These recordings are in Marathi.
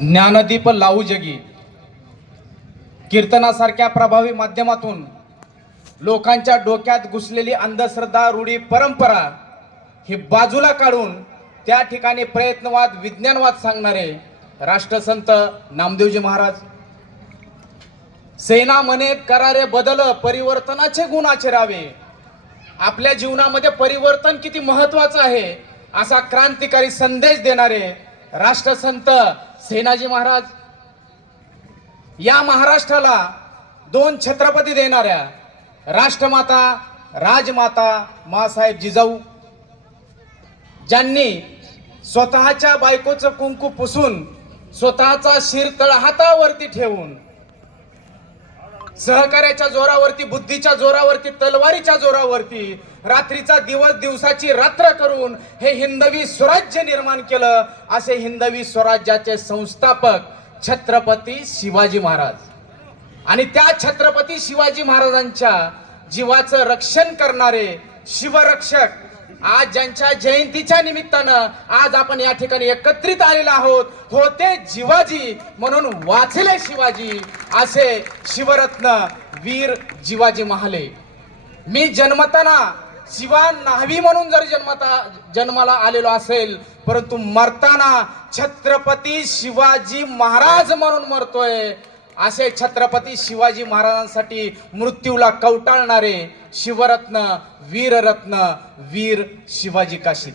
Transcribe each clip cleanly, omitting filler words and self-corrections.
ज्ञानदीप लावू जगी कीर्तनासारख्या प्रभावी माध्यमातून लोकांच्या डोक्यात घुसलेली अंधश्रद्धा, रूढी, परंपरा ही बाजूला काढून त्या ठिकाणी प्रयत्नवाद, विज्ञानवाद सांगणारे राष्ट्रसंत नामदेवजी महाराज. सेना म्हणे करारे बदल, परिवर्तनाचे गुण आचरावे. आपल्या जीवनामध्ये परिवर्तन किती महत्वाचं आहे असा क्रांतिकारी संदेश देणारे राष्ट्रसंत सेनाजी महाराज. या महाराष्ट्राला दोन छत्रपती देणाऱ्या राष्ट्रमाता, राजमाता मासाहेब जिजाऊ, ज्यांनी स्वतःच्या बायकोचं कुंकू पुसून स्वतःचा शिर तळहातावरती ठेवून सहकार्याच्या जोरावरती, बुद्धीच्या जोरावरती, तलवारीच्या जोरावरती रात्रीचा दिवस, दिवसाची रात्र करून हे हिंदवी स्वराज्य निर्माण केलं. असे हिंदवी स्वराज्याचे संस्थापक छत्रपती शिवाजी महाराज. आणि त्या छत्रपती शिवाजी महाराजांच्या जीवाचं रक्षण करणारे शिवरक्षक आज ज्यांच्या जयंतीच्या निमित्तानं आज आपण या ठिकाणी एकत्रित आलेलो आहोत. होते जिवाजी म्हणून वाचले शिवाजी, असे शिवरत्न वीर जिवाजी महाले. मी जन्मताना शिवा न्हावी म्हणून जर जन्माला आलेलो असेल, परंतु मरताना छत्रपती शिवाजी महाराज म्हणून मरतोय. असे छत्रपती शिवाजी महाराजांसाठी मृत्यूला कवटाळणारे शिवरत्न, वीररत्न वीर शिवाजी काशीद.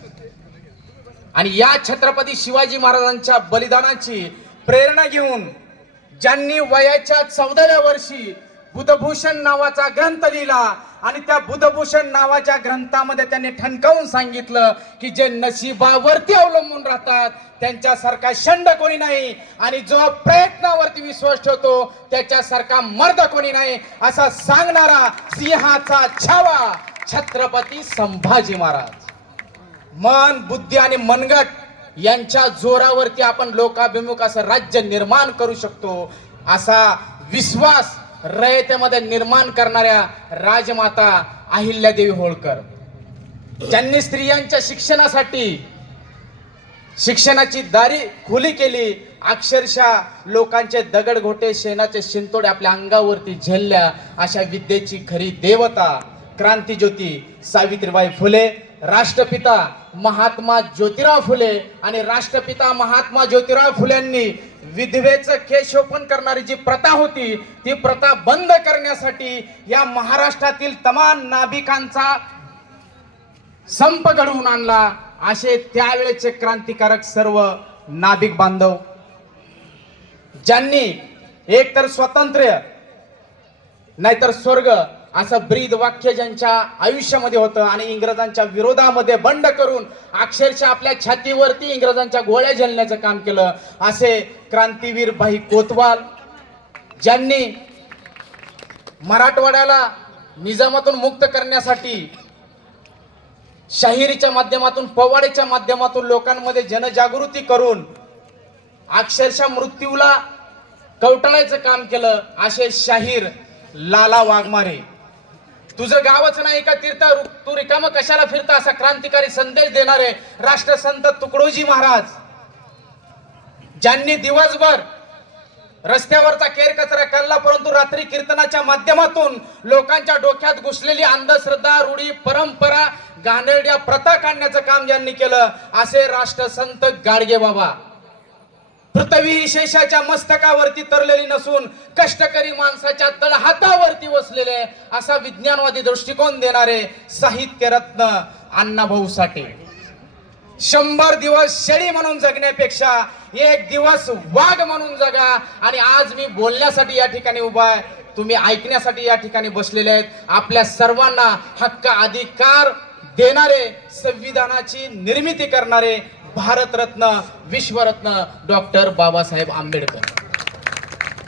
आणि या छत्रपती शिवाजी महाराजांच्या बलिदानाची प्रेरणा घेऊन ज्यांनी वयाच्या 14व्या वर्षी बुधभूषण नावाचा ग्रंथ लिहिला आणि त्या बुधभूषण नावाच्या ग्रंथामध्ये त्यांनी ठणकावून सांगितलं की जे नशिबावरती अवलंबून राहतात त्यांच्यासारखा षंड कोणी नाही, आणि जो प्रयत्नावरती विश्वास ठेवतो त्याच्यासारखा मर्द कोणी नाही, असा सांगणारा सिंहाचा छावा छत्रपती संभाजी महाराज. मन, बुद्धी आणि मनगट यांच्या जोरावरती आपण लोकाभिमुख असं राज्य निर्माण करू शकतो, असा विश्वास रयतेमध्ये निर्माण करणाऱ्या राजमाता अहिल्यादेवी होळकर, ज्यांनी स्त्रियांच्या शिक्षणासाठी शिक्षणाची दारी खुली केली. अक्षरशः लोकांचे दगडघोटे, शेणाचे शिंतोडे आपल्या अंगावरती झेलल्या अशा विद्येची खरी देवता क्रांतिज्योती सावित्रीबाई फुले, राष्ट्रपिता महात्मा ज्योतिराव फुले. आणि राष्ट्रपिता महात्मा ज्योतिराव फुलेंनी विधवेचं केशोपन करणारी जी प्रथा होती ती प्रथा बंद करण्यासाठी या महाराष्ट्रातील तमाम नाभिकांचा संप घडवून आणला. असे त्यावेळेचे क्रांतिकारक सर्व नाभिक बांधव, ज्यांनी एकतर स्वातंत्र्य नाहीतर स्वर्ग असं ब्रीद वाक्य ज्यांच्या आयुष्यामध्ये होतं आणि इंग्रजांच्या विरोधामध्ये बंड करून अक्षरशः आपल्या छातीवरती इंग्रजांच्या गोळ्या झेलण्याचं काम केलं, असे क्रांतीवीर भाई कोतवाल, ज्यांनी मराठवाड्याला निजामातून मुक्त करण्यासाठी शाहिरीच्या माध्यमातून, पवाडीच्या माध्यमातून लोकांमध्ये जनजागृती करून अक्षरशः मृत्यूला कवटाळायचं काम केलं, असे शाहीर लाला वाघमारे. तुझं गावच नाही का तीर्थ, तू रिकामं कशाला फिरता, असा क्रांतिकारी संदेश देणारे राष्ट्रसंत तुकडोजी महाराज, ज्यांनी दिवसभर रस्त्यावरचा केर कचरा करला परंतु रात्री कीर्तनाच्या माध्यमातून लोकांच्या डोक्यात घुसलेली अंधश्रद्धा, रूढी, परंपरा, गांधर्ड्या, प्रथा काढण्याचं काम ज्यांनी केलं, असे राष्ट्रसंत गाडगे बाबा. पृथ्वी ही शेषाच्या मस्तकावरती तरलेली नसून कष्टकरी माणसाच्या तळहातावरती वसलेले असा विज्ञानवादी दृष्टिकोन देणारे साहित्यरत्न अण्णाभाऊ साठे. 100 दिवस शेळी म्हणून जगण्यापेक्षा एक दिवस वाघ म्हणून जगा. आणि आज मी बोलण्यासाठी या ठिकाणी उभा आहे, तुम्ही ऐकण्यासाठी या ठिकाणी बसलेले आहेत. आपल्या सर्वांना हक्क अधिकार देणारे, संविधानाची निर्मिती करणारे भारतरत्न, विश्वरत्न डॉक्टर बाबासाहेब आंबेडकर.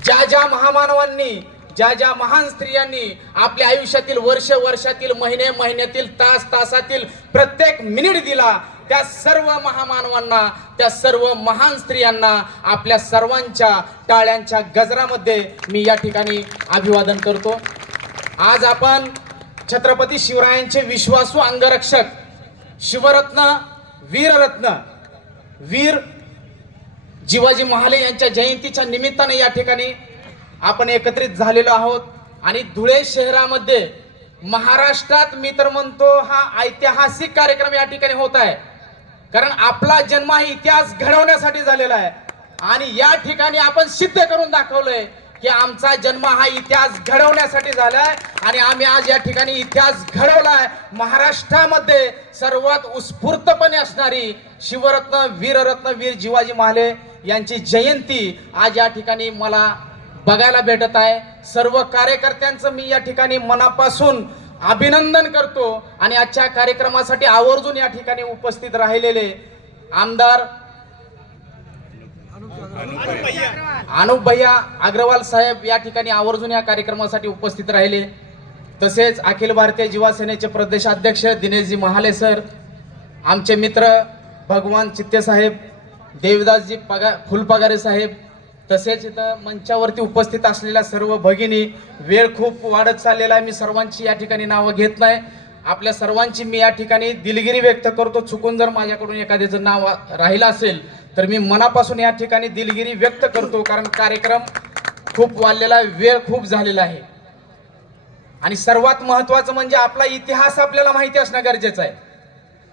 ज्या ज्या महामानवांनी, ज्या ज्या महान स्त्रियांनी आपल्या आयुष्यातील वर्षातील, महिन्यातील, तासातील प्रत्येक मिनिट दिला, त्या सर्व महामानवांना, त्या सर्व महान स्त्रियांना आपल्या सर्वांच्या टाळ्यांच्या गजरामध्ये मी या ठिकाणी अभिवादन करतो. आज आपण छत्रपती शिवरायांचे विश्वासू अंगरक्षक शिवरत्न, वीररत्न वीर जिवाजी महाले यांच्या जयंतीच्या निमित्ताने या ठिकाणी आपण एकत्रित झालेलो आहोत आणि धुळे शहरामध्ये महाराष्ट्रात मी तर म्हणतो हा ऐतिहासिक कार्यक्रम या ठिकाणी होत आहे, कारण आपला जन्म हा इतिहास घडवण्यासाठी झालेला आहे आणि या ठिकाणी आपण सिद्ध करून दाखवलंय की आमचा जन्म हा इतिहास घडवण्यासाठी झालाय आणि आम्ही आज या ठिकाणी इतिहास घडवलाय। महाराष्ट्रामध्ये सर्वात उत्स्फूर्तपणे असणारी शिवरत्न वीररत्न वीर जिवाजी महाले यांची जयंती आज या ठिकाणी मला बघायला भेटत आहे। सर्व कार्यकर्त्यांचं मी या ठिकाणी मनापासून अभिनंदन करतो आणि आजच्या कार्यक्रमासाठी आवर्जून या ठिकाणी उपस्थित राहिलेले आमदार अनुप भैया अग्रवाल साहेब या ठिकाणी आवर्जून या कार्यक्रमासाठी उपस्थित राहिले, तसेच अखिल भारतीय युवा सेनेचे प्रदेशाध्यक्ष दिनेशजी महाले सर, आमचे मित्र भगवान चित्ते साहेब, देवदासजी फुलपगारे साहेब, तसेच इथं मंचावरती उपस्थित असलेल्या सर्व भगिनी। वेळ खूप वाढत चाललेला आहे, मी सर्वांची या ठिकाणी नावं घेत नाही। आपल्या सर्वांची मी या ठिकाणी दिलगिरी व्यक्त करतो। चुकून जर माझ्याकडून एखाद्याचं नाव राहिलं असेल तर मी मनापासून या ठिकाणी दिलगिरी व्यक्त करतो, कारण कार्यक्रम खूप वाढलेला आहे, वेळ खूप झालेला आहे आणि सर्वात महत्त्वाचं म्हणजे आपला इतिहास आपल्याला माहिती असणं गरजेचं आहे।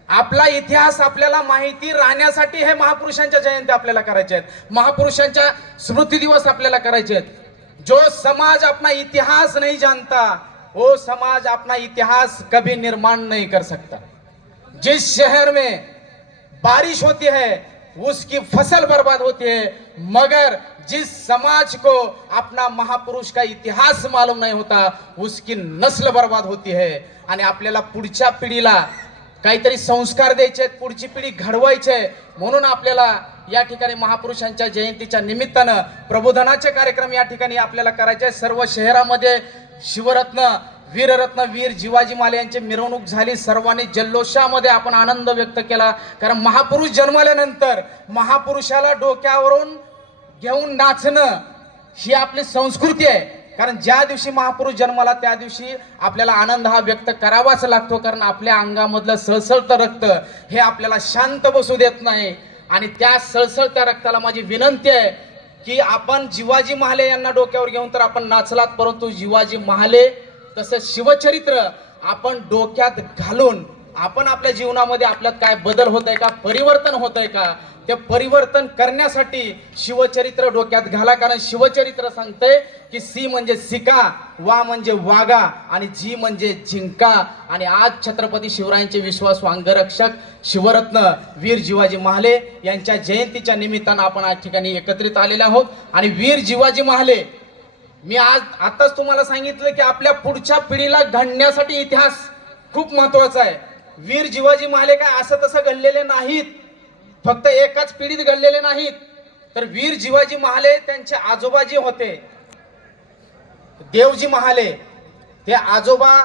आपला इतिहास आपल्याला माहिती राहण्यासाठी हे महापुरुषांच्या जयंत्या आपल्याला करायच्या आहेत, महापुरुषांच्या स्मृती दिवस आपल्याला करायचे आहेत। जो समाज अपना इतिहास नहीं जानता वो समाज अपना इतिहास कभी निर्माण नहीं कर सकता। जिस शहर में बारिश होती है उसकी फसल बर्बाद होती है, मगर जिस समाज को अपना महापुरुष का इतिहास मालूम नहीं होता उसकी नस्ल बर्बाद होती है। आणि आपल्याला पुढच्या पिढीला काहीतरी संस्कार द्यायचे आहेत, पुढची पिढी घडवायची आहे, म्हणून आपल्याला या ठिकाणी महापुरुषांच्या जयंतीच्या निमित्तानं प्रबोधनाचे कार्यक्रम या ठिकाणी आपल्याला करायचे आहेत। सर्व शहरामध्ये शिवरत्न वीररत्न वीर जिवाजी महाले यांची मिरवणूक झाली, सर्वांनी जल्लोषामध्ये आपण आनंद व्यक्त केला, कारण महापुरुष जन्मल्यानंतर महापुरुषाला डोक्यावरून घेऊन नाचणं ही आपली संस्कृती आहे। कारण ज्या दिवशी महापुरुष जन्माला त्या दिवशी आपल्याला आनंद हा व्यक्त करावाच लागतो, कारण आपल्या अंगामधलं सळसळतं रक्त हे आपल्याला शांत बसू देत नाही आणि त्या सळसळत्या रक्ताला माझी विनंती आहे की आपण जिवाजी महाले यांना डोक्यावर घेऊन तर आपण नाचलात, परंतु जिवाजी महाले तसं शिवचरित्र आपण डोक्यात घालून आपण आपल्या जीवनामध्ये आपल्यात काय बदल होत आहे का, परिवर्तन होत आहे का, ते परिवर्तन करण्यासाठी शिवचरित्र डोक्यात घाला। कारण शिवचरित्र सांगतंय की सी म्हणजे सिका, वा म्हणजे वागा आणि जी म्हणजे जिंका। आणि आज छत्रपती शिवरायांचे विश्वासू अंगरक्षक शिवरत्न वीर जिवाजी महाले यांच्या जयंतीच्या निमित्तानं आपण आज ठिकाणी एकत्रित आलेले आहोत। आणि वीर जिवाजी महाले मी आताच तुम्हाला सांगितलं की आपल्या पुढच्या पिढीला घडण्यासाठी इतिहास खूप महत्वाचा आहे। वीर जिवाजी महाले काय असं तसं घडलेले नाहीत, फक्त एकाच पिढीत घडलेले नाहीत, तर वीर जिवाजी महाले त्यांचे आजोबा जे होते देवजी महाले, ते आजोबा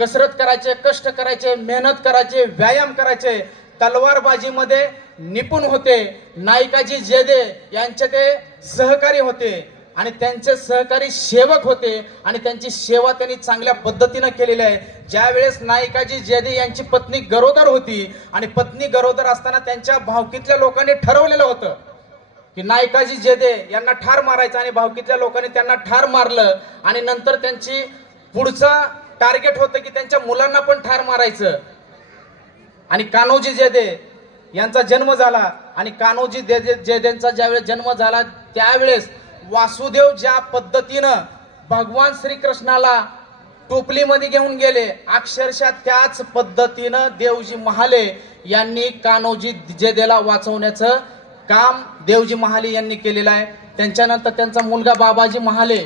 कसरत करायचे, कष्ट करायचे, मेहनत करायचे, व्यायाम करायचे, तलवारबाजीमध्ये निपुण होते। नाईकाजी जेदे यांचे ते सहकारी होते आणि त्यांचे सहकारी सेवक होते आणि त्यांची सेवा त्यांनी चांगल्या पद्धतीने केलेली आहे। ज्या वेळेस नाईकाजी जेदे यांची पत्नी गरोदर होती आणि पत्नी गरोदर असताना त्यांच्या भावकीतल्या लोकांनी ठरवलेलं होतं की नाईकाजी जेदे यांना ठार मारायचं आणि भावकीतल्या लोकांनी त्यांना ठार मारलं आणि नंतर त्यांची पुढचं टार्गेट होतं की त्यांच्या मुलांना पण ठार मारायचं। आणि कान्होजी जेदे यांचा जन्म झाला आणि कान्होजी जेदेंचा ज्यावेळेस जन्म झाला त्यावेळेस वासुदेव ज्या पद्धतीनं भगवान श्रीकृष्णाला टोपलीमध्ये घेऊन गेले, अक्षरशः त्याच पद्धतीनं देवजी महाले यांनी कान्होजी जेदेला वाचवण्याचं काम देवजी महाले यांनी केलेलं आहे। त्यांच्यानंतर त्यांचा मुलगा बाबाजी महाले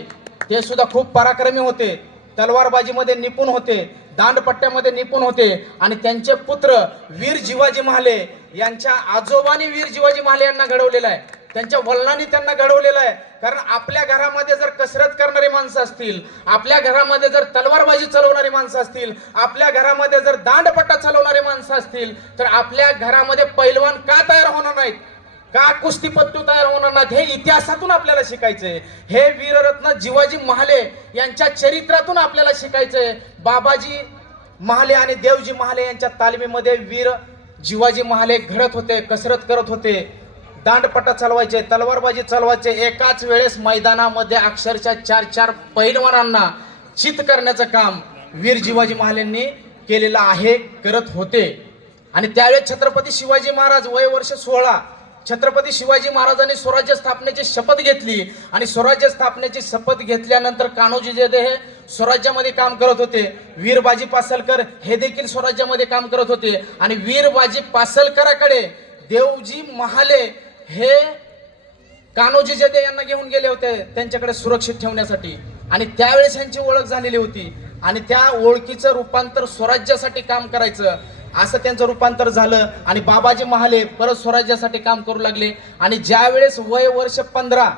ते सुद्धा खूप पराक्रमी होते, तलवारबाजीमध्ये निपुण होते, दांडपट्ट्यामध्ये निपुण होते आणि त्यांचे पुत्र वीर जिवाजी महाले यांच्या आजोबांनी वीर जिवाजी महाले यांना घडवलेलं आहे, त्यांच्या वडिलांनी त्यांना घडवलेलं आहे। कारण आपल्या घरामध्ये जर कसरत करणारी माणसं असतील, आपल्या घरामध्ये जर तलवारबाजी चालवणारी माणसं असतील, आपल्या घरामध्ये जर दांडपट्टा चालवणारी माणसं असतील, तर आपल्या घरामध्ये पैलवान का तयार होणार नाहीत, का कुस्तीपट्टू तयार होणार नाहीत, हे इतिहासातून आपल्याला शिकायचंय। हे वीररत्न जिवाजी महाले यांच्या चरित्रातून आपल्याला शिकायचंय। बाबाजी महाले आणि देवजी महाले यांच्या तालमीमध्ये वीर जिवाजी महाले घडत होते, कसरत करत होते, दांडपट्टा चालवायचे, तलवारबाजी चालवायचे. एकाच वेळेस मैदानामध्ये अक्षरशः 4-4 पैलवानांना चित करण्याचं काम वीर जिवाजी महाराजांनी केलेलं आहे, करत होते. आणि त्यावेळेस छत्रपती शिवाजी महाराज वय वर्ष 16, छत्रपती शिवाजी महाराजांनी स्वराज्य स्थापनेची शपथ घेतली. आणि स्वराज्य स्थापनेची शपथ घेतल्यानंतर कान्होजी जेधे हे स्वराज्यामध्ये काम करत होते. वीर बाजी पासलकर हे देखील स्वराज्यामध्ये काम करत होते. आणि वीर बाजी पासलकराकडे देवजी महाले हे कान्होजी जेधे यांना घेऊन गेले होते त्यांच्याकडे सुरक्षित ठेवण्यासाठी. आणि त्यावेळेस यांची ओळख झालेली होती. आणि त्या ओळखीचं रूपांतर स्वराज्यासाठी काम करायचं असं त्यांचं रूपांतर झालं. आणि बाबाजी महाले परत स्वराज्यासाठी काम करू लागले. आणि ज्या वेळेस वय वर्ष 15,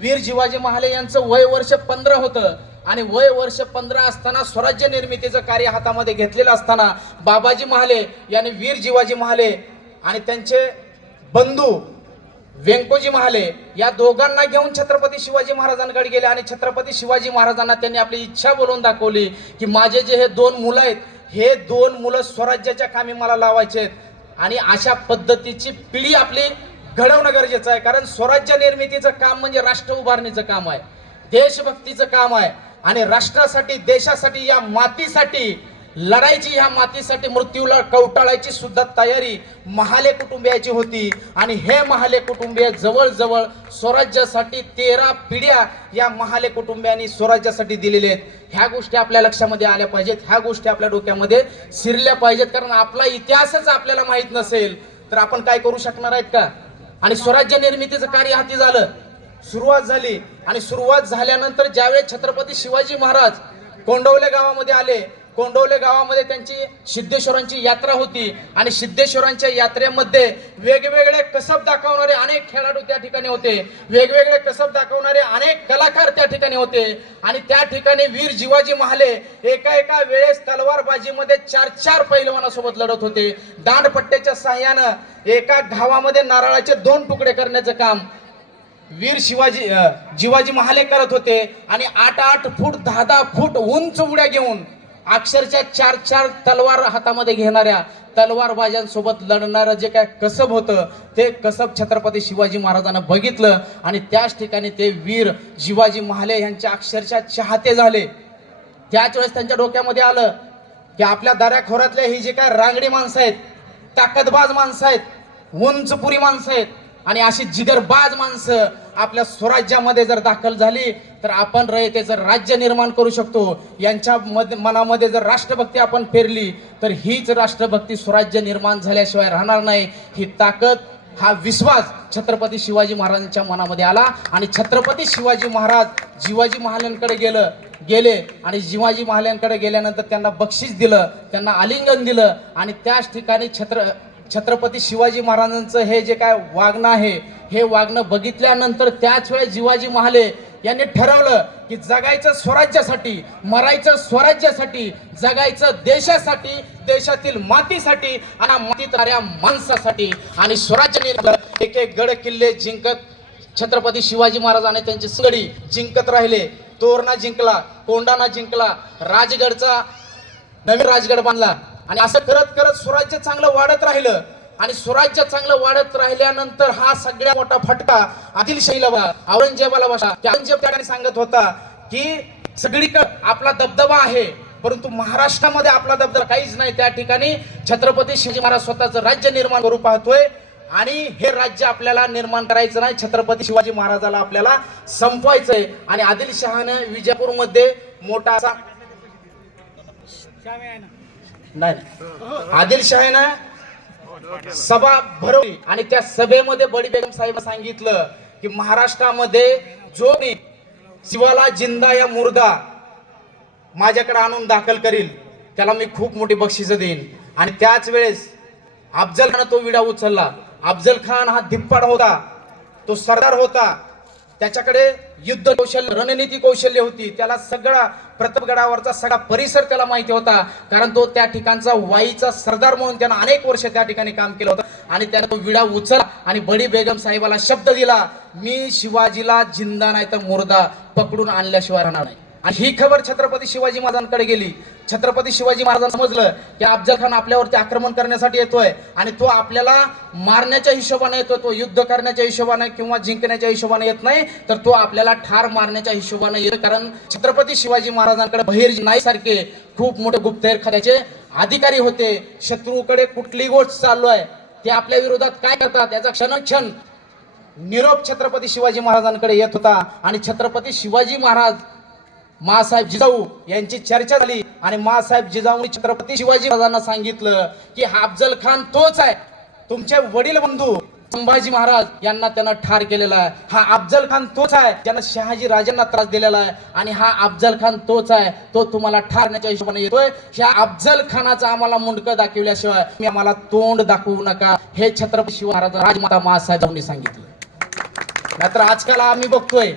वीर जिवाजी महाले यांचं वय वर्ष 15 होतं. आणि वय वर्ष 15 असताना स्वराज्य निर्मितीचं कार्य हातामध्ये घेतलेलं असताना बाबाजी महाले यांनी वीर जिवाजी महाले आणि त्यांचे बंधू व्यंकोजी महाले या दोघांना घेऊन छत्रपती शिवाजी महाराजांकडे गेले. आणि छत्रपती शिवाजी महाराजांना त्यांनी आपली इच्छा बोलून दाखवली की माझे जे हे 2 मुलं आहेत, हे 2 मुलं स्वराज्याच्या कामी मला लावायचे आहेत. आणि अशा पद्धतीची पिढी आपली घडवणं गरजेचं आहे. कारण स्वराज्य निर्मितीचं काम म्हणजे राष्ट्र उभारणीचं काम आहे, देशभक्तीचं काम आहे. आणि राष्ट्रासाठी, देशासाठी, या मातीसाठी लढायची, ह्या मातीसाठी मृत्यूला कवटाळायची सुद्धा तयारी महाले कुटुंबियाची होती. आणि हे महाले कुटुंबीय जवळजवळ स्वराज्यासाठी 13 पिढ्या या महाले कुटुंबियांनी स्वराज्यासाठी दिलेले आहेत. ह्या गोष्टी आपल्या लक्षामध्ये आल्या पाहिजेत, ह्या गोष्टी आपल्या डोक्यामध्ये शिरल्या पाहिजेत. कारण आपला इतिहासच आपल्याला माहित नसेल तर आपण काय करू शकणार आहेत का? आणि स्वराज्य निर्मितीचं कार्य हाती झालं, सुरुवात झाली. आणि सुरुवात झाल्यानंतर ज्यावेळेस छत्रपती शिवाजी महाराज कोंडवले गावामध्ये आले, कोंडवले गावामध्ये त्यांची सिद्धेश्वरांची यात्रा होती. आणि सिद्धेश्वरांच्या यात्रेमध्ये वेगवेगळे कसब दाखवणारे अनेक खेळाडू त्या ठिकाणी होते, वेगवेगळे कसब दाखवणारे अनेक कलाकार त्या ठिकाणी होते. आणि त्या ठिकाणी वीर जिवाजी महाले एका वेळेस तलवारबाजीमध्ये 4-4 पैलवानासोबत लढत होते. दांडपट्ट्याच्या साह्यानं एका घावामध्ये नारळाचे 2 तुकडे करण्याचं काम वीर जिवाजी महाले करत होते. आणि 8-8 फूट 10-10 फूट उंच उड्या घेऊन अक्षरशः 4-4 तलवार हातामध्ये घेणाऱ्या तलवारबाजांसोबत लढणारं जे काय कसब होतं ते कसब छत्रपती शिवाजी महाराजांना बघितलं. आणि त्याच ठिकाणी ते वीर जिवाजी महाले यांच्या अक्षरशः चाहते झाले. त्याच वेळेस त्यांच्या डोक्यामध्ये आलं की आपल्या दऱ्याखोऱ्यातले ही जे काय रांगडी माणसं आहेत, ताकदबाज माणसं आहेत, उंचपुरी माणसं आहेत, आणि अशी जिगरबाज माणसं आपल्या स्वराज्यामध्ये जर दाखल झाली तर आपण रयतेचं राज्य निर्माण करू शकतो. यांच्या मनामध्ये जर राष्ट्रभक्ती आपण पेरली तर हीच राष्ट्रभक्ती स्वराज्य निर्माण झाल्याशिवाय राहणार नाही. ही ताकद, हा विश्वास छत्रपती शिवाजी महाराजांच्या मनामध्ये आला. आणि छत्रपती शिवाजी महाराज जिवाजी महाराजांकडे गेले. आणि जिवाजी महाराजांकडे गेल्यानंतर त्यांना बक्षीस दिलं, त्यांना आलिंगन दिलं. आणि त्याच ठिकाणी छत्रपती शिवाजी महाराजांचं हे जे काय वागणं आहे, हे वागणं बघितल्यानंतर त्याच वेळेस जिवाजी महाले यांनी ठरवलं की जगायचं स्वराज्यासाठी, मरायचं स्वराज्यासाठी, जगायचं देशासाठी, देशातील मातीसाठी आणि मातीत राहणाऱ्या माणसासाठी. आणि स्वराज्य निर्माण एक गड किल्ले जिंकत छत्रपती शिवाजी महाराजांनी त्यांची सगळी जिंकत राहिले. तोरणा जिंकला, कोंढाणा जिंकला, राजगडचा नवीन राजगड बांधला. आणि असं करत करत स्वराज्य चांगलं वाढत राहिलं. आणि स्वराज्य चांगलं वाढत राहिल्यानंतर हा सगळ्यात मोठा फटका आदिलशाहीला बसला, औरंगजेबाला बसला. औरंगजेब त्या ठिकाणी सांगत होता की सगळीकडे आपला दबदबा आहे परंतु महाराष्ट्रामध्ये आपला दबदबा काहीच नाही. त्या ठिकाणी छत्रपती शिवाजी महाराज स्वतःचं राज्य निर्माण करू पाहतोय. आणि हे राज्य आपल्याला निर्माण करायचं नाही, छत्रपती शिवाजी महाराजाला आपल्याला संपवायचंय. आणि आदिलशहानं विजापूरमध्ये मोठा असा नाही, आदिलशाहीनं सभा भरवली. आणि त्या सभेमध्ये बडी बेगम साहेब सांगितलं की महाराष्ट्रामध्ये जो शिवाला जिंदा या मुर्दा माझ्याकडे आणून दाखल करील त्याला मी खूप मोठी बक्षीस देईन. आणि त्याच वेळेस अफजल खान तो विडा उचलला. अफजल खान हा धिप्पाड होता, तो सरदार होता, त्याच्याकडे युद्ध कौशल्य, रणनीती कौशल्य होती. त्याला सगळा प्रतापगडावरचा सगळा परिसर त्याला माहिती होता, कारण तो त्या ठिकाणचा वाईचा सरदार म्हणून त्यानं अनेक वर्ष त्या ठिकाणी काम केलं होतं. आणि त्याने तो विडा उचलला आणि बडी बेगम साहेबाला शब्द दिला, मी शिवाजीला जिंदा नाही तर मुर्दा पकडून आणल्याशिवाय राहणार नाही. आणि ही खबर छत्रपती शिवाजी महाराजांकडे गेली. छत्रपती शिवाजी महाराजांना समजलं की अफजल खान आपल्यावरती आक्रमण करण्यासाठी येतोय आणि तो आपल्याला मारण्याच्या हिशोबाने येतोय, तो युद्ध करण्याच्या हिशोबाने किंवा जिंकण्याच्या हिशोबाने येत नाही, तर तो आपल्याला ठार मारण्याच्या हिशोबाने येतो. कारण छत्रपती शिवाजी महाराजांकडे बहिर्जी नाईक सारखे खूप मोठे गुप्तहेर खात्याचे अधिकारी होते. शत्रूकडे कुठली गोष्ट चालू आहे, ते आपल्या विरोधात काय करतात याचा क्षणोक्षण निरोप छत्रपती शिवाजी महाराजांकडे येत होता. आणि छत्रपती शिवाजी महाराज माँसाहेब जिजाऊ यांची चर्चा झाली आणि माँसाहेब जिजाऊंनी छत्रपती शिवाजी महाराजांना सांगितलं की हा अफजल खान तोच आहे, तुमचे वडील बंधू संभाजी महाराज यांना त्यानं ठार केलेला आहे. हा अफजल खान तोच आहे ज्यानं शहाजी राजांना त्रास दिलेला आहे आणि हा अफजल खान तोच आहे, तो तुम्हाला ठारण्याच्या हिशोबाने येतोय. ह्या अफजल खानाचा आम्हाला मुंडकं दाखवल्याशिवाय तुम्ही आम्हाला तोंड दाखवू नका, हे छत्रपती शिवाजी महाराज राजमाता माँसाहेबांनी सांगितलं. नाहीतर आजकाल आम्ही बघतोय,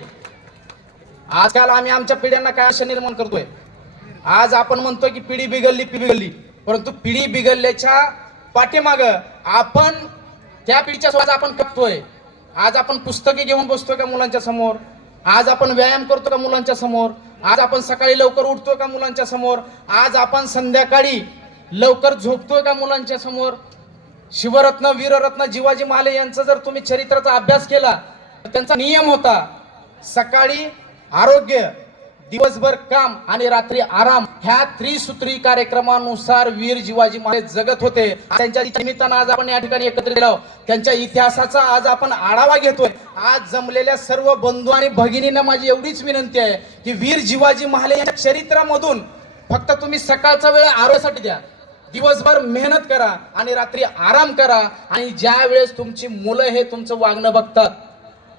आजकाल आम्ही आमच्या पिढ्यांना काय आशा निर्माण करतोय. आज आपण म्हणतोय की पिढी बिघडली, परंतु पिढी बिघडल्याच्या पाठीमाग आपण त्या पिढीच्या सोबत आपण करतोय. आज आपण पुस्तके घेऊन बसतोय का मुलांच्या समोर? आज आपण व्यायाम करतो का मुलांच्या समोर? आज आपण सकाळी लवकर उठतोय का मुलांच्या समोर? आज आपण संध्याकाळी लवकर झोपतोय का मुलांच्या समोर? शिवरत्न वीररत्न जिवाजी महाले यांचा जर तुम्ही चरित्राचा अभ्यास केला तर त्यांचा नियम होता, सकाळी आरोग्य, दिवसभर काम आणि रात्री आराम, ह्या त्रिसूत्री कार्यक्रमानुसार वीर जिवाजी महाराज जगत होते. त्यांच्या निमित्तानं आज आपण या ठिकाणी एकत्रित आलो. त्यांच्या इतिहासाचा आज आपण आढावा घेतोय. आज जमलेल्या सर्व बंधू आणि भगिनींना माझी एवढीच विनंती आहे की वीर जिवाजी महाराज यांच्या चरित्रामधून फक्त तुम्ही सकाळचा वेळ आरोग्यासाठी द्या, दिवसभर मेहनत करा आणि रात्री आराम करा. आणि ज्या वेळेस तुमची मुलं हे तुमचं वागणं बघतात,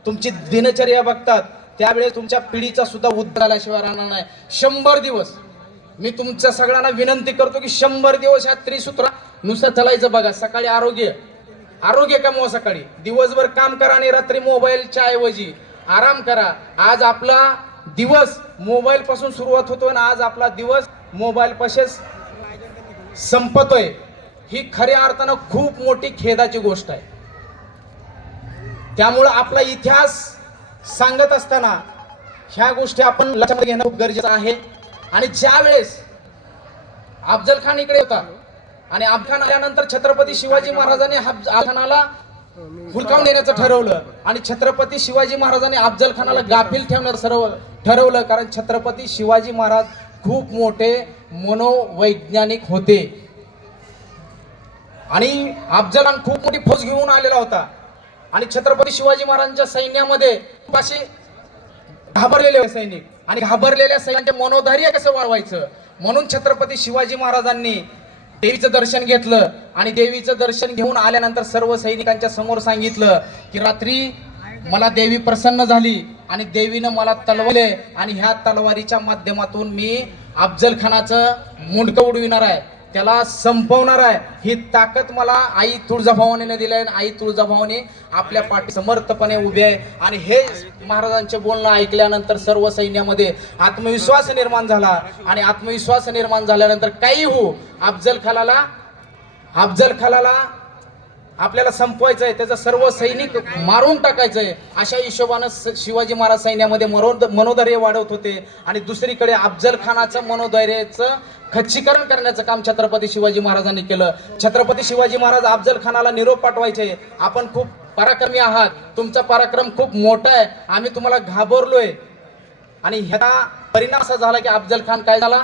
तुमची दिनचर्या बघतात, त्यावेळेस तुमच्या पिढीचा सुद्धा उद्धार झाल्याशिवाय राहणार नाही. 100 दिवस मी तुमच्या सगळ्यांना विनंती करतो की 100 दिवस ह्या त्रिसूत्रानुसार चालायचं बघा. सकाळी आरोग्य कमवा, सकाळी दिवसभर काम करा आणि रात्री मोबाईलच्या ऐवजी आराम करा. आज आपला दिवस मोबाईल पासून सुरुवात होतो आणि आज आपला दिवस मोबाईल पाशीच संपतोय. ही खऱ्या अर्थानं खूप मोठी खेदाची गोष्ट आहे. त्यामुळं आपला इतिहास सांगत असताना ह्या गोष्टी आपण लक्षात घेणं खूप गरजेचं आहे. आणि ज्या वेळेस अफजल खान इकडे होता आणि अफजल खान आल्यानंतर छत्रपती शिवाजी महाराजांनी अफजल खानाला हुलकावून देण्याचं ठरवलं आणि छत्रपती शिवाजी महाराजांनी अफजल खानाला गाफील ठेवण्याचं ठरवलं. कारण छत्रपती शिवाजी महाराज खूप मोठे मनोवैज्ञानिक होते आणि अफजल खान खूप मोठी फौज घेऊन आलेला होता आणि छत्रपती शिवाजी महाराजांच्या सैन्यामध्ये असे घाबरलेले सैनिक आणि घाबरलेल्या सैन्याचे मनोधैर्य कसं वाढवायचं, म्हणून छत्रपती शिवाजी महाराजांनी देवीचं दर्शन घेतलं आणि देवीचं दर्शन घेऊन आल्यानंतर सर्व सैनिकांच्या समोर सांगितलं की रात्री मला देवी प्रसन्न झाली आणि देवीनं मला तलवारले आणि ह्या तलवारीच्या माध्यमातून मी अफजल खानाचं मुंडकं उडविणार आहे, त्याला संपवणार आहे. ही ताकद मला आई तुळजाभवानीने दिली आहे. आई तुळजाभवानी आपल्या पाठी समर्थपणे उभे आहे. आणि हे महाराजांचे बोलणं ऐकल्यानंतर सर्व सैन्यामध्ये आत्मविश्वास निर्माण झाला आणि आत्मविश्वास निर्माण झाल्यानंतर काही हो अफजल खानाला आपल्याला संपवायचं आहे, त्याचं सर्व सैनिक मारून टाकायचंय, अशा हिशोबानं शिवाजी महाराज सैन्यामध्ये मनोधैर्य वाढवत होते. आणि दुसरीकडे अफजल खानाचं मनोधैर्याचं खच्चीकरण करण्याचं काम छत्रपती शिवाजी महाराजांनी केलं. छत्रपती शिवाजी महाराज अफजल खानाला निरोप पाठवायचे, आपण खूप पराक्रमी आहात, तुमचा पराक्रम खूप मोठा आहे, आम्ही तुम्हाला घाबरलोय. आणि ह्याचा परिणाम असा झाला की अफजल खान काय झाला,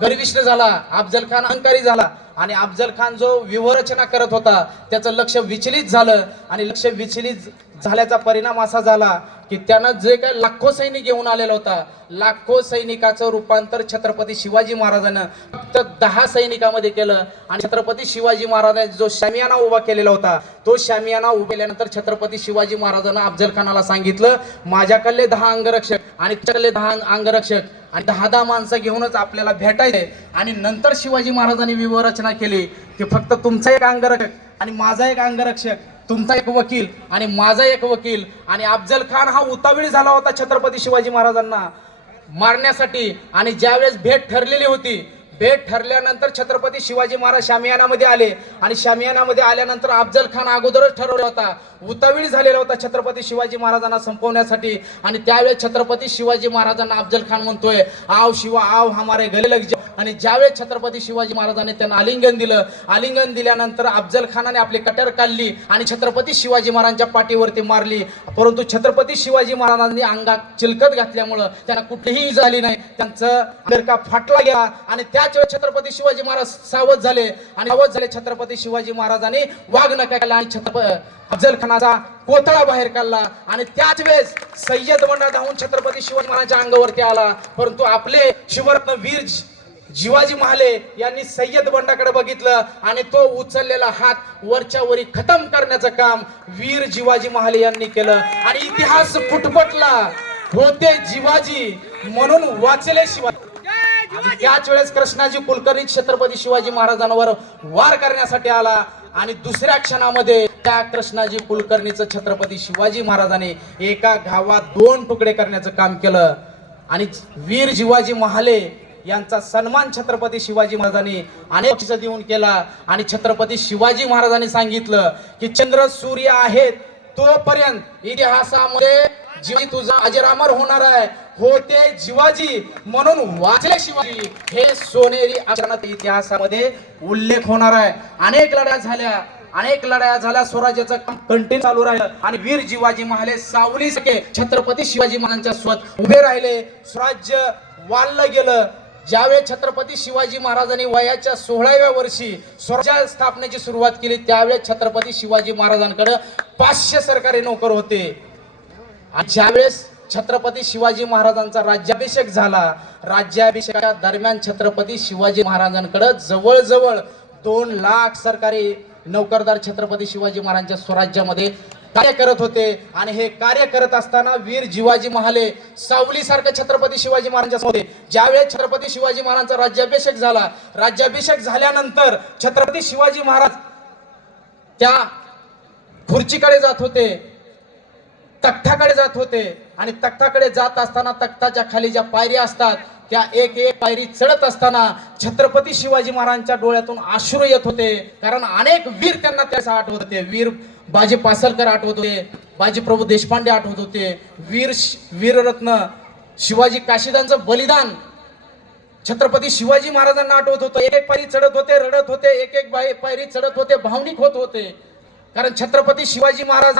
गर्विष्ठ झाला, अफजल खान अहंकारी झाला आणि अफजल खान जो व्यूहरचना करत होता त्याचं लक्ष विचलित झालं. आणि लक्ष विचलित झाल्याचा परिणाम असा झाला की त्यानं जे काही लाखो सैनिक घेऊन आलेला होता, लाखो सैनिकाचं रूपांतर छत्रपती शिवाजी महाराजांना फक्त 10 सैनिकांमध्ये केलं. आणि छत्रपती शिवाजी महाराजांनी जो शामियाना उभा केलेला होता, तो शामियाना उभा केल्यानंतर छत्रपती शिवाजी महाराजांना अफजल खानाला सांगितलं, माझ्याकडले 10 अंगरक्षक आणि तुझ्याकडले 10 अंगरक्षक आणि 10 माणसं घेऊनच आपल्याला भेटायचे. आणि नंतर शिवाजी महाराजांनी व्यूहरचना केली की फक्त तुमचा एक अंगरक्षक आणि माझा एक अंगरक्षक, तुमचा एक वकील आणि माझा एक वकील. आणि अफजल खान हा उतावळी झाला होता छत्रपती शिवाजी महाराजांना मारण्यासाठी. आणि ज्यावेळेस भेट ठरलेली होती, भेट ठरल्यानंतर छत्रपती शिवाजी महाराज शामियानामध्ये आले आणि शामियानामध्ये आल्यानंतर अफजल खान अगोदरच ठरवला होता, उतावीळ झालेला होता छत्रपती शिवाजी महाराजांना संपवण्यासाठी. आणि त्यावेळेस छत्रपती शिवाजी महाराजांना अफजल खान म्हणतोय, आव शिवा आव हमारे गले लग जा. आणि ज्यावेळेस छत्रपती शिवाजी महाराजांनी त्यांना आलिंगन दिलं, आलिंगन दिल्यानंतर अफजल खानाने आपली कट्यार काढली आणि छत्रपती शिवाजी महाराजांच्या पाठीवरती मारली. परंतु छत्रपती शिवाजी महाराजांनी अंगात चिलकत घातल्यामुळं त्यांना कुठलीही इजा झाली नाही, त्यांचं गरका फाटला गेला. आणि त्याच वेळेस छत्रपती शिवाजी महाराज सावध झाले आणि सावध झाले छत्रपती शिवाजी महाराजांनी वाघ नका केला आणि अफजल खानाचा कोथळा बाहेर काढला. आणि त्याच वेळेस सय्यद बंडा धावून छत्रपती शिवाजी महाराजांच्या अंगावरती आला. परंतु आपले शिवरत्न वीर जिवाजी महाले यांनी सय्यद बंडाकडे बघितलं आणि तो उचललेला हात वरच्या वरी खतम करण्याचं काम वीर जिवाजी महाले यांनी केलं. आणि इतिहास फुटफुटला, होते जिवाजी म्हणून वाचले शिवाजी. त्याच वेळेस कृष्णाजी कुलकर्णी छत्रपती शिवाजी महाराजांवर वार करण्यासाठी आला आणि दुसऱ्या क्षणामध्ये त्या कृष्णाजी कुलकर्णीचं छत्रपती शिवाजी महाराजांनी एका घावात 2 तुकडे करण्याचं काम केलं. आणि वीर जिवाजी महाले यांचा सन्मान छत्रपती शिवाजी महाराजांनी अनेक पक्ष देऊन केला. आणि छत्रपती शिवाजी महाराजांनी सांगितलं की चंद्र सूर्य आहेत तोपर्यंत इतिहासामध्ये जिवाजी तुझा अजरामर होणार आहे, होते जिवाजी म्हणून वाचले शिवाजी, हे सोनेरी अक्षरात इतिहासामध्ये उल्लेख होणार आहे. अनेक लढाया झाल्या, स्वराज्याचं काम कंटिन्यू चालू राहिलं आणि वीर जिवाजी महाले सावलीसारखे छत्रपती शिवाजी महाराजांच्या सोबत उभे राहिले. स्वराज्य वाढलं गेलं. ज्यावेळेस छत्रपती शिवाजी महाराजांनी वयाच्या 16व्या वर्षी स्वराज्य स्थापनेची सुरुवात केली, त्यावेळेस छत्रपती शिवाजी महाराजांकडे 500 सरकारी नोकर होते. आणि ज्यावेळेस छत्रपती शिवाजी महाराजांचा राज्याभिषेक झाला, राज्याभिषेकाच्या दरम्यान छत्रपती शिवाजी महाराजांकडे जवळजवळ 2 लाख सरकारी नोकरदार छत्रपती शिवाजी महाराजांच्या स्वराज्यामध्ये कार्य करत होते. आणि हे कार्य करत असताना वीर जिवाजी महाले सावलीसारखं छत्रपती शिवाजी महाराजांच्या होते. ज्यावेळेस छत्रपती शिवाजी महाराजांचा राज्याभिषेक झाला, राज्याभिषेक झाल्यानंतर छत्रपती शिवाजी महाराज त्या खुर्चीकडे जात होते, तख्ताकडे जात होते. आणि तख्ताकडे जात असताना तख्ताच्या खाली ज्या पायऱ्या असतात त्या एक एक पायरी चढत असताना छत्रपती शिवाजी महाराजांच्या डोळ्यातून अश्रू येत होते. कारण अनेक वीर त्यांना त्यास आठवत होते. वीर बाजी पासलकर आठवत होते, बाजी प्रभू देशपांडे आठवत होते, वीररत्न शिवाजी काशीदांचं बलिदान छत्रपती शिवाजी महाराजांना आठवत होतं. एक एक पायरी चढत होते, रडत होते, एक एक पायरी चढत होते, भावनिक होत होते. कारण छत्रपती शिवाजी महाराज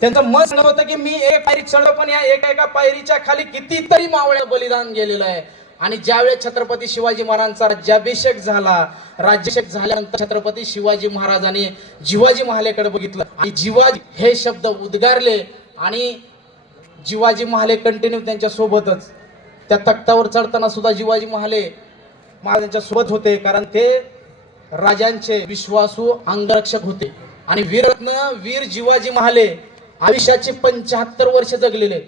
त्यांचं मत सांगत होतं की मी एक पायरी चढलो, पण या एका पायरीच्या खाली कितीतरी मावळ्या बलिदान गेलेलं आहे. आणि ज्यावेळेस छत्रपती शिवाजी महाराजांचा राज्याभिषेक झाला, राज्याभिषेक झाल्यानंतर छत्रपती शिवाजी महाराजांनी जिवाजी महालेकडे बघितलं आणि जिवाजी हे शब्द उद्गारले. आणि जिवाजी महाले कंटिन्यू त्यांच्या सोबतच, त्या तख्तावर चढताना सुद्धा जिवाजी महाले महाराजांच्या सोबत होते. कारण ते राजांचे विश्वासू अंगरक्षक होते. आणि वीररत्न वीर जिवाजी महाले आयुष्याचे 75 वर्ष जगलेले,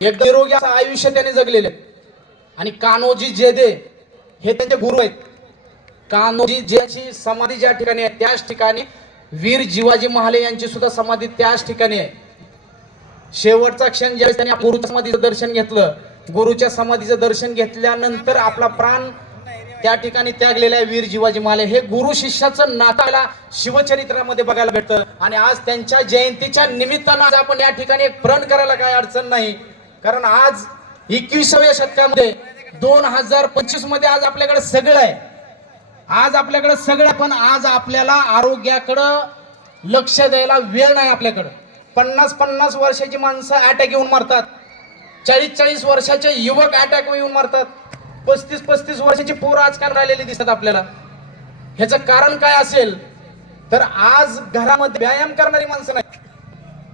एकदम निरोगी असं आयुष्य त्याने जगलेले. आणि कान्होजी जेदे हे त्यांचे गुरु आहेत. कान्होजी जेची समाधी ज्या ठिकाणी आहे त्याच ठिकाणी वीर जिवाजी महाले यांची सुद्धा समाधी त्याच ठिकाणी आहे. शेवटचा क्षण ज्यावेळेस त्यांनी गुरुच्या समाधीचं दर्शन घेतलं, गुरुच्या समाधीचं दर्शन घेतल्यानंतर आपला प्राण त्या ठिकाणी त्यागलेला आहे वीर जिवाजी महाले. हे गुरु शिष्याचं नाताला शिवचरित्रामध्ये बघायला भेटतं. आणि आज त्यांच्या जयंतीच्या निमित्तानं आज आपण या ठिकाणी एक प्रण करायला काय अडचण नाही. कारण आज 21व्या शतकामध्ये 2025 मध्ये आज आपल्याकडे सगळं आहे, आज आपल्याकडे सगळं, पण आज आपल्याला आरोग्याकडं लक्ष द्यायला वेळ नाही. आपल्याकडं 50-50 वर्षाची माणसं अटॅक येऊन मरतात, 40-40 वर्षाचे युवक अटॅक येऊन मरतात, 35-35 वर्षाची पोरं आजकाल राहिलेली दिसतात आपल्याला. ह्याचं कारण काय असेल तर आज घरामध्ये व्यायाम करणारी माणसं नाही,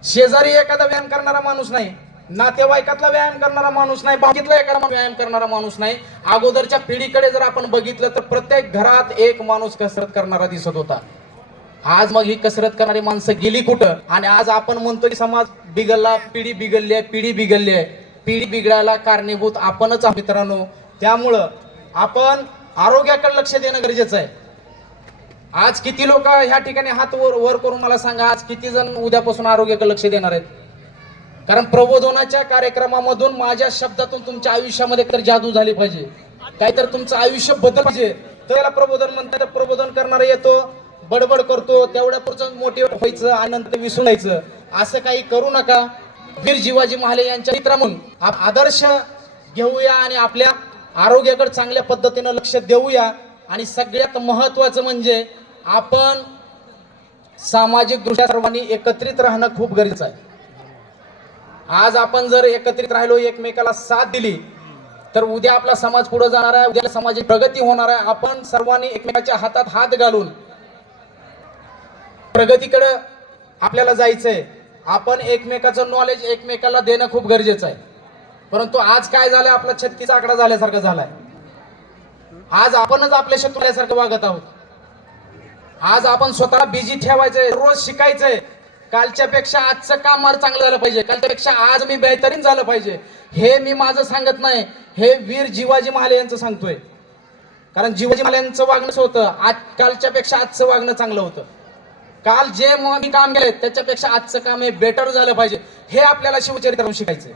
शेजारी एखादा व्यायाम करणारा माणूस नाही, नातेवाईकातला व्यायाम करणारा माणूस नाही, बाकीतला एखादा व्यायाम करणारा माणूस नाही. अगोदरच्या पिढीकडे जर आपण बघितलं तर प्रत्येक घरात एक माणूस कसरत करणारा दिसत होता. आज मग ही कसरत करणारी माणसं गेली कुठं? आणि आज आपण म्हणतो की समाज बिघडला, पिढी बिघडली आहे, पिढी बिघडली आहे. पिढी बिघडायला कारणीभूत आपणच आहोत मित्रांनो. त्यामुळं आपण आरोग्याकडे लक्ष देणं गरजेचं आहे. आज किती लोक ह्या ठिकाणी हात वर करून मला सांगा, आज किती जण उद्यापासून आरोग्याकडे लक्ष देणार आहेत? कारण प्रबोधनाच्या कार्यक्रमामधून माझ्या शब्दातून तुमच्या आयुष्यामध्ये तर जादू झाली पाहिजे. काहीतरी तुमचं आयुष्य बदल पाहिजे, तर याला प्रबोधन म्हणतात. प्रबोधन करणारा येतो, बडबड करतो, तेवढ्या पुरतं मोटिवेट व्हायचं आणि नंतर विसरून जायचं. असं काही करू नका. वीर शिवाजी महाले यांच्या चित्रा म्हणून आदर्श घेऊया आणि आपल्या आरोग्याकडे चांगल्या पद्धतीनं लक्ष देऊया. आणि सगळ्यात महत्वाचं म्हणजे आपण सामाजिक दृष्ट्या सर्वांनी एकत्रित राहणं खूप गरजेचं आहे. आज आपण जर एकत्रित राहिलो, एकमेकाला साथ दिली, तर उद्या आपला समाज पुढे जाणार आहे, उद्या समाजाची प्रगती होणार आहे. आपण सर्वांनी एकमेकाच्या हातात हात घालून प्रगतीकडे आपल्याला जायचंय. आपण एकमेकाचं नॉलेज एकमेकाला देणं खूप गरजेचं आहे. परंतु आज काय झालंय, आपला 36 आकडा झाल्यासारखं झालाय. आज आपणच आपल्या शत्रूसारखं वागत आहोत. आज आपण स्वतःला बिझी ठेवायचंय, रोज शिकायचंय. कालच्या पेक्षा आजचं काम मला चांगलं झालं पाहिजे, कालच्या पेक्षा आज मी बेहतरीन झालं पाहिजे. हे मी माझं सांगत नाही, हे वीर शिवाजी महाले यांचं सांगतोय. कारण शिवाजी महाले यांचं वागणं होतं, आज कालच्या पेक्षा आजचं वागणं चांगलं होतं. काल जे मी काम केलंय त्याच्यापेक्षा आजचं काम हे बेटर झालं पाहिजे, हे आपल्याला शिवचरित्रातून शिकायचंय.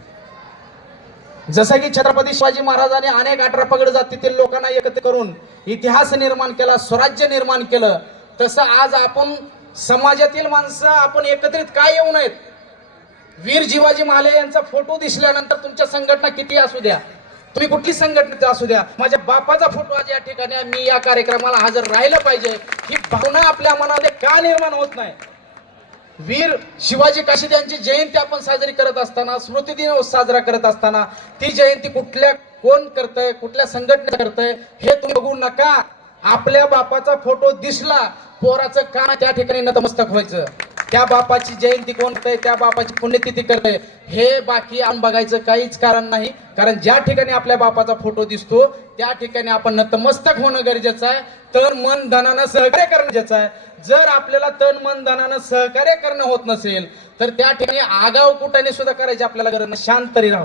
जसं की छत्रपती शिवाजी महाराजांनी अनेक 18 पगड जातीतील लोकांना एकत्र करून इतिहास निर्माण केला, स्वराज्य निर्माण केलं, तसं आज आपण समाजातील माणसं आपण एकत्रित काय येऊ नयेत. वीर शिवाजी महाले यांचा फोटो दिसल्यानंतर तुमच्या संघटना किती असू द्या, तुम्ही कुठली संघटना असू द्या, माझ्या बापाचा फोटो आज या ठिकाणी, मी या कार्यक्रमाला हजर राहिलं पाहिजे, ही भावना आपल्या मनामध्ये का निर्माण होत नाही. वीर शिवाजी काशीद यांची जयंती आपण साजरी करत असताना, स्मृती दिन साजरा करत असताना, ती जयंती कोण करतंय, कुठल्या संघटना करतंय हे तुम्ही बघू नका. आपल्या बापाचा फोटो दिसला, पोराचं काम त्या ठिकाणी नतमस्तक व्हायचं. त्या बापाची जयंती कोण करतंय, त्या बापाची पुण्यतिथी करतंय, हे बाकी आपण बघायचं काहीच कारण नाही. कारण ज्या ठिकाणी आपल्या बापाचा फोटो दिसतो त्या ठिकाणी आपण नतमस्तक होणं गरजेचं आहे. तन मन धनानं सहकार्य करणं गरजेचं आहे. जर आपल्याला तन मन धनानं सहकार्य करणं होत नसेल तर त्या ठिकाणी आगाव कुटाने सुद्धा करायची आपल्याला गरज नाही. शांत तरी राहा,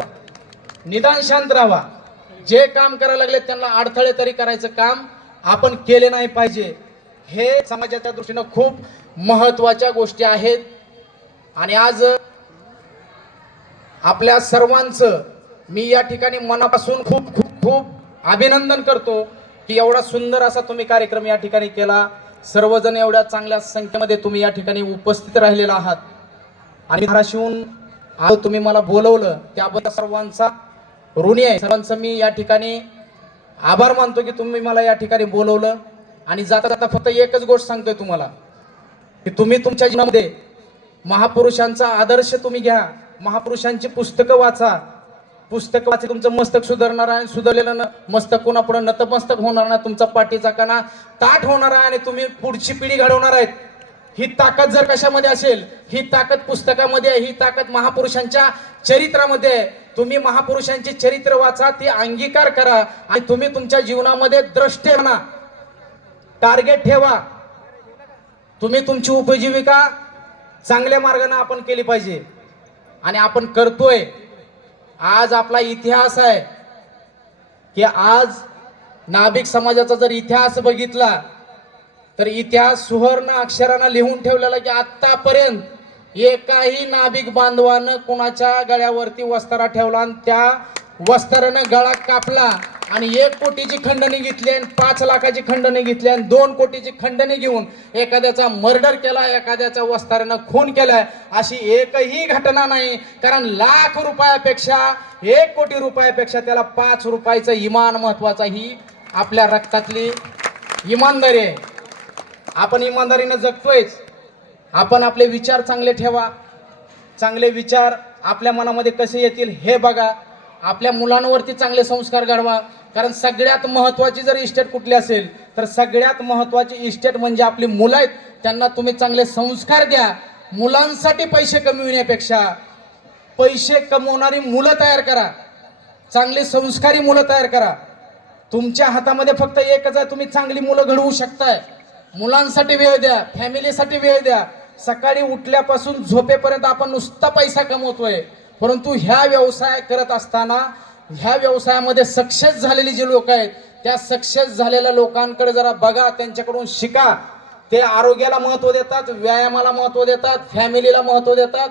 निदान शांत राहा. जे काम करायला लागले त्यांना अडथळे तरी करायचं काम आपण केले नाही पाहिजे. हे समाजाच्या दृष्टीनं खूप महत्वाच्या गोष्टी आहेत. आणि आज आपल्या सर्वांचं मी या ठिकाणी मनापासून खूप खूप खूप अभिनंदन करतो की एवढा सुंदर असा तुम्ही कार्यक्रम या ठिकाणी केला. सर्वजण एवढ्या चांगल्या संख्येमध्ये तुम्ही या ठिकाणी उपस्थित राहिलेला आहात. आणि धाराशिवून आज तुम्ही मला बोलवलं त्याबद्दल सर्वांचा ऋणी आहे. सर्वांचं मी या ठिकाणी आभार मानतो की तुम्ही मला या ठिकाणी बोलवलं. आणि जाता जाता फक्त एकच गोष्ट सांगतोय तुम्हाला की तुम्ही तुमच्या जीवनामध्ये महापुरुषांचा आदर्श तुम्ही घ्या, महापुरुषांची पुस्तकं वाचा. पुस्तक वाचे तुमचं मस्तक सुधारणार आहे. सुधारलेलं मस्तक कोणापुढे नतमस्तक होणार नाही, तुमचा पाठीचा कणा ताठ होणार आहे आणि तुम्ही पुढची पिढी घडवणार आहेत. ही ताकद जर कशामध्ये असेल, ही ताकद पुस्तकामध्ये आहे, ही ताकद महापुरुषांच्या चरित्रामध्ये आहे. तुम्ही महापुरुषांचे चरित्र वाचा, ते अंगीकार करा आणि तुम्ही तुमच्या जीवनामध्ये द्रष्टे बना, टार्गेट ठेवा. तुम्ही तुमची उपजीविका चांगल्या मार्गाने आपण केली पाहिजे आणि आपण करतोय. आज आपला इतिहास आहे की आज नाभिक समाजाचा जर इतिहास बघितला तर इतिहास सुवर्ण अक्षरानं लिहून ठेवलेला की आतापर्यंत एकाही नाभिक बांधवानं कुणाच्या गळ्यावरती वस्तारा ठेवला आणि त्या वस्तारानं गळा कापला आणि 1 कोटीची खंडणी घेतली आणि 5 लाखाची खंडणी घेतली आणि 2 कोटीची खंडणी घेऊन एखाद्याचा मर्डर केला, एखाद्याच्या वस्तारानं खून केलाय, अशी एकही घटना नाही. कारण लाख रुपयापेक्षा 1 कोटी रुपयापेक्षा त्याला 5 रुपयाचं इमान महत्वाचं. ही आपल्या रक्तातली इमानदारी आहे. आपण इमानदारीने जगतोयच. आपण आपले विचार चांगले ठेवा. चांगले विचार आपल्या मनामध्ये कसे येतील हे बघा. आपल्या मुलांवरती चांगले संस्कार घडवा. कारण सगळ्यात महत्वाची जर इस्टेट कुठली असेल तर सगळ्यात महत्वाची इस्टेट म्हणजे आपली मुलं आहेत. त्यांना तुम्ही चांगले संस्कार द्या. मुलांसाठी पैसे कमविण्यापेक्षा पैसे कमवणारी मुलं तयार करा, चांगली संस्कारी मुलं तयार करा. तुमच्या हातामध्ये फक्त एकच आहे, तुम्ही चांगली मुलं घडवू शकताय. मुलांसाठी वेळ द्या, फॅमिलीसाठी वेळ द्या. सकाळी उठल्यापासून झोपेपर्यंत आपण नुसता पैसा कमवतोय, परंतु ह्या व्यवसाय करत असताना ह्या व्यवसायामध्ये सक्सेस झालेली जी लोक आहेत त्या सक्सेस झालेल्या लोकांकडे जरा बघा, त्यांच्याकडून शिका. ते आरोग्याला महत्त्व देतात, व्यायामाला महत्त्व देतात, फॅमिलीला महत्त्व देतात,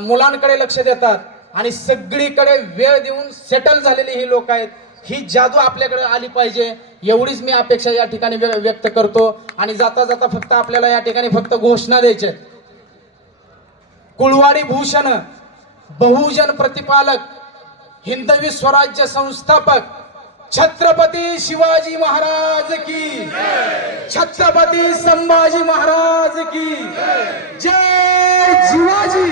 मुलांकडे लक्ष देतात आणि सगळीकडे वेळ देऊन सेटल झालेली ही लोक आहेत. ही जादू आपल्याकडे आली पाहिजे, एवढीच मी अपेक्षा या ठिकाणी व्यक्त करतो. आणि जाता जाता फक्त आपल्याला या ठिकाणी फक्त घोषणा द्यायच्या आहेत. कुळवाडी भूषण, बहुजन प्रतिपालक, हिंदवी स्वराज्य संस्थापक छत्रपती शिवाजी महाराज की, छत्रपती संभाजी महाराज की जय. शिवाजी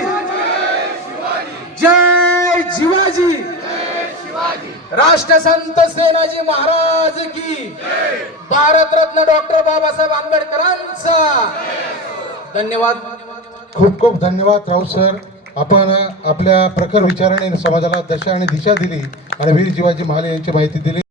जय. शिवाजी राष्ट्रसंत सेनाजी महाराज की, भारतरत्न डॉक्टर बाबासाहेब आंबेडकरांचा. धन्यवाद. खूप खूप धन्यवाद राऊत सर. आपण आपल्या प्रखर विचाराने समाजाला दशा आणि दिशा दिली आणि वीर शिवाजी महाले यांची माहिती दिली.